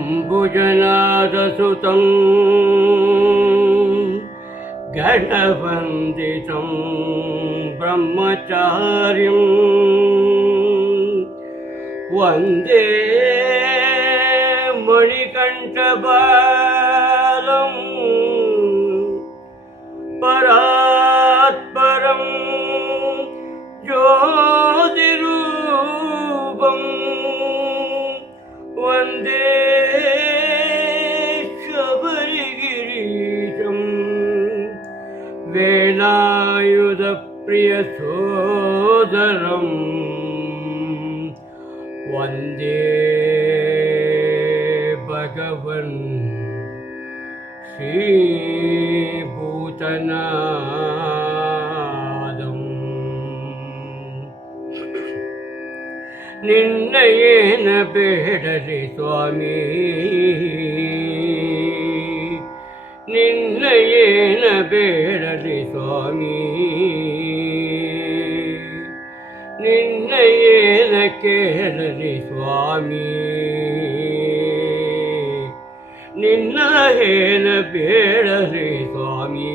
अम्बुजनादसुतं गणवन्दितं ब्रह्मचार्यं वन्दे मणिकण्ठबालं परात्परं ज्योतिरूपं वन्दे शबरिगिरीशं वेलायुधप्रियसोदरं वन्दे भगवन् श्रीभूतनाथं निन्नयेन बेडरि स्वामी निन्नयेन बेडरि स्वामी निन्नयेन केळरि स्वामी निन्नयेन बेडरि स्वामी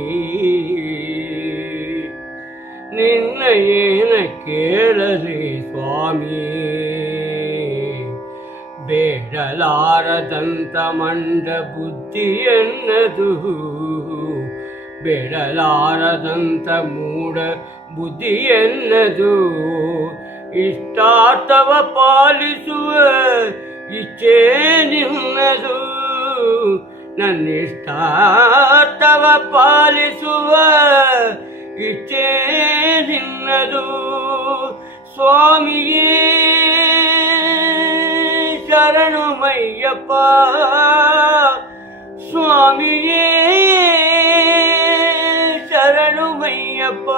ನಿನ್ನಯೇನ ಕೇಳಲಿ ಸ್ವಾಮಿ ಬೇಡಲಾರದಂತ ಮಂಡ ಬುದ್ಧಿಯನ್ನದು ಬೇಡಲಾರದಂತ ಮೂಢ ಬುದ್ಧಿಯನ್ನದು ಇಷ್ಟಾರ್ಥವ ಪಾಲಿಸುವ ಇಚ್ಛೆ ನಿನ್ನದು ನನ್ನಿಷ್ಟಾರ್ಥವ ಪಾಲಿಸುವ ಇಚ್ಛೆ ನಿನ್ನದು ಸ್ವಾಮಿಯೇ ಶರಣಮಯ್ಯಪ್ಪ ಸ್ವಾಮಿಯೇ ಶರಣಮಯ್ಯಪ್ಪ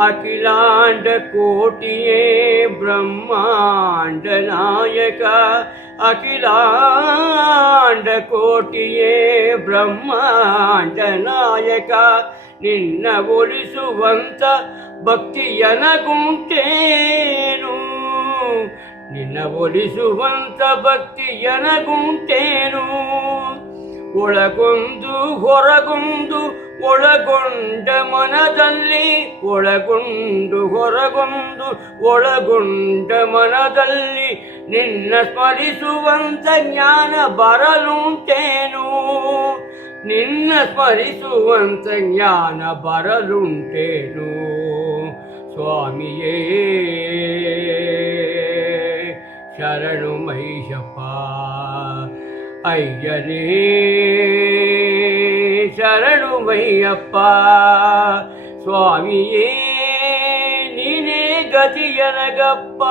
ಅಖಿಲಾಂಡ ಕೋಟಿಯೇ ಬ್ರಹ್ಮಾಂಡ ನಾಯಕ ಅಖಿಲಾಂಡ ಕೋಟಿಯೇ ಬ್ರಹ್ಮಾಂಡ ನಾಯಕ ನಿನ್ನ ಒಲಿಸುವಂತ ಭಕ್ತಿಯನಗುಂಟೇನು ನಿನ್ನ ಒಲಿಸುವಂತ ಭಕ್ತಿಯನಗುಂಟೇನು ಒಳಗೊಂದು ಹೊರಗೊಂದು ಒಳಗೊಂಡ ಮನದಲ್ಲಿ ಒಳಗೊಂಡು ಹೊರಗೊಂದು ಒಳಗೊಂಡ ಮನದಲ್ಲಿ ನಿನ್ನ ಸ್ಮರಿಸುವಂತ ಜ್ಞಾನ ಬರಲುಂಟೇನು ನಿನ್ನ ಸ್ಮರಿಸುವಂತ ಜ್ಞಾನ ಬರಲುಂಟೇನು ಸ್ವಾಮಿಯೇ ಶರಣು ಮೈಷಪ್ಪ ಅಯ್ಯನೇ ಶರಣು ಮಯ್ಯಪ್ಪ ಸ್ವಾಮಿಯೇ ನೀನೇ ಗತಿಯನಗಪ್ಪ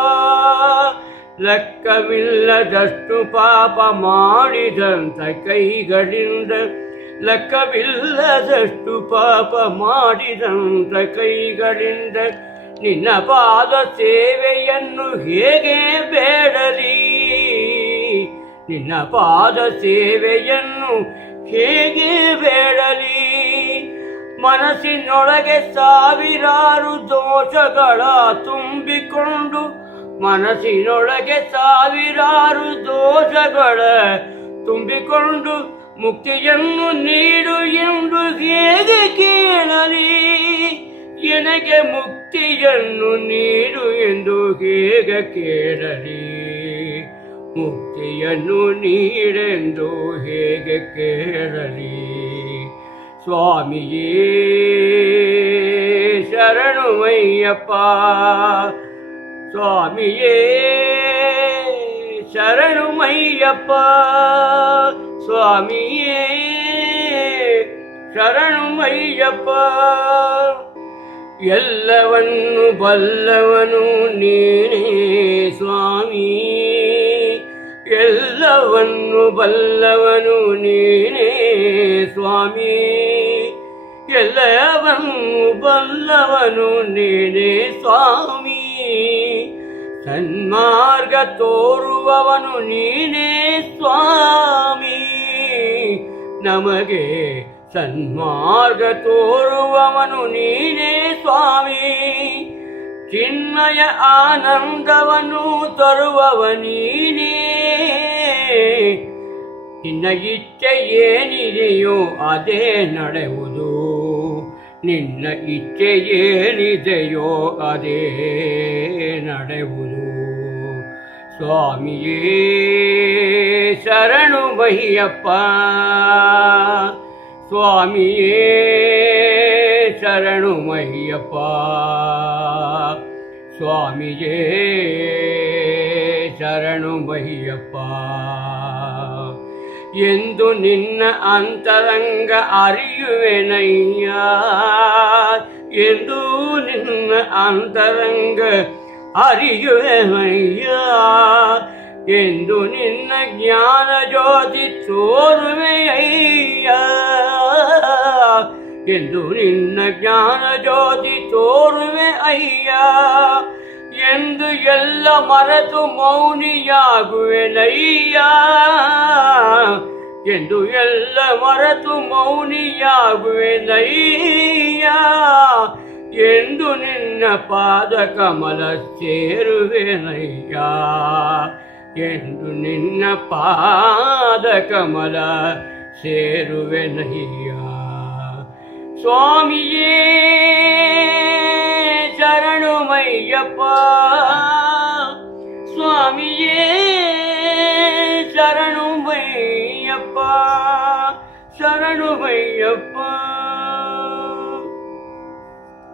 ಲೆಕ್ಕವಿಲ್ಲದಷ್ಟು ಪಾಪ ಮಾಡಿದಂಥ ಕೈಗಳಿಂದ ಲೆಕ್ಕವಿಲ್ಲದಷ್ಟು ಪಾಪ ಮಾಡಿದಂಥ ಕೈಗಳಿಂದ ನಿನ್ನ ಪಾದ ಸೇವೆಯನ್ನು ಹೇಗೆ ಬೇಡಲಿ ನಿನ್ನ ಪಾದ ಸೇವೆಯನ್ನು ಹೇಗೆ ಬೇಡಲಿ ಮನಸ್ಸಿನೊಳಗೆ ಸಾವಿರಾರು ದೋಷಗಳ ತುಂಬಿಕೊಂಡು ಮನಸ್ಸಿನೊಳಗೆ ಸಾವಿರಾರು ದೋಷಗಳ ತುಂಬಿಕೊಂಡು ಮುಕ್ತಿಯನ್ನು ನೀಡು ಎಂದು ಹೇಗೆ ಕೇಳಲಿ ನನಗೆ ಮುಕ್ತಿಯನ್ನು ನೀಡು ಎಂದು ಹೇಗೆ ಕೇಳಲಿ ಮುಕ್ತಿಯನ್ನು ನೀಡೆಂದು ಹೇಗೆ ಕೇಳಲಿ ಸ್ವಾಮಿಯೇ ಶರಣು ಮಯ್ಯಪ್ಪ ಸ್ವಾಮಿಯೇ ಶರಣು ಮಯ್ಯಪ್ಪ ಸ್ವಾಮಿಯೇ ಶರಣು ಮಯ್ಯಪ್ಪ ಎಲ್ಲವನ್ನು ಬಲ್ಲವನು ನೀನೇ ಸ್ವಾಮಿ ಎಲ್ಲವನ್ನು ಬಲ್ಲವನು ನೀನೇ ಸ್ವಾಮಿ ಎಲ್ಲವನ್ನು ಬಲ್ಲವನು ನೀನೇ ಸ್ವಾಮಿ ಸನ್ಮಾರ್ಗ ತೋರುವವನು ನೀನೇ ಸ್ವಾಮಿ ನಮಗೆ ಸನ್ಮಾರ್ಗ ತೋರುವವನು ನೀನೇ ಸ್ವಾಮಿ ಚಿನ್ಮಯ ಆನಂದವನ್ನು ತರುವವ ನೀನೇ ನಿನ್ನ ಇಚ್ಛೆ ಏನಿದೆಯೋ ಅದೇ ನಡೆಯುವುದು, ನಿನ್ನ ಇಚ್ಛೆ ಏನಿದೆಯೋ ಅದೇ ನಡೆಯುವುದು. ಸ್ವಾಮಿಯೇ ಶರಣು ಮಯ್ಯಪ್ಪ, ಸ್ವಾಮಿಯೇ ಶರಣು ಮಯ್ಯಪ್ಪ, ಸ್ವಾಮಿಯೇ ಶರಣು ಮಯ್ಯಪ್ಪ. ಎಂದು ನಿನ್ನ ಅಂತರಂಗ ಅರಿಯುವೆನಯ್ಯ, ಎಂದು ನಿನ್ನ ಅಂತರಂಗ ಅರಿಯುವೆನಯ್ಯ, ಎಂದು ನಿನ್ನ ಜ್ಞಾನ ಜ್ಯೋತಿ ತೋರುವೆಯಯ್ಯ, ಎಂದು ನಿನ್ನ ಜ್ಞಾನ ಜ್ಯೋತಿ ತೋರುವೆ ಅಯ್ಯ. ಎಂದು ಎಲ್ಲ ಮರೆತು ಮೌನಿಯಾಗುವೆನಯ್ಯ, ಎಂದು ಎಲ್ಲ ಮರೆತು ಮೌನಿಯಾಗುವೆನಯ್ಯ, ಎಂದು ನಿನ್ನ ಪಾದ ಕಮಲ ಸೇರುವೆನಯ್ಯ, ಎಂದು ನಿನ್ನ ಪಾದ ಕಮಲ ಸೇರುವೆನಯ್ಯ. ಸ್ವಾಮಿಯೇ ಶರಣು ಮಯ್ಯಪ್ಪ, ಸ್ವಾಮಿಯೇ ಶರಣು ಮಯ್ಯಪ್ಪ, ಶರಣು ಮಯ್ಯಪ್ಪ.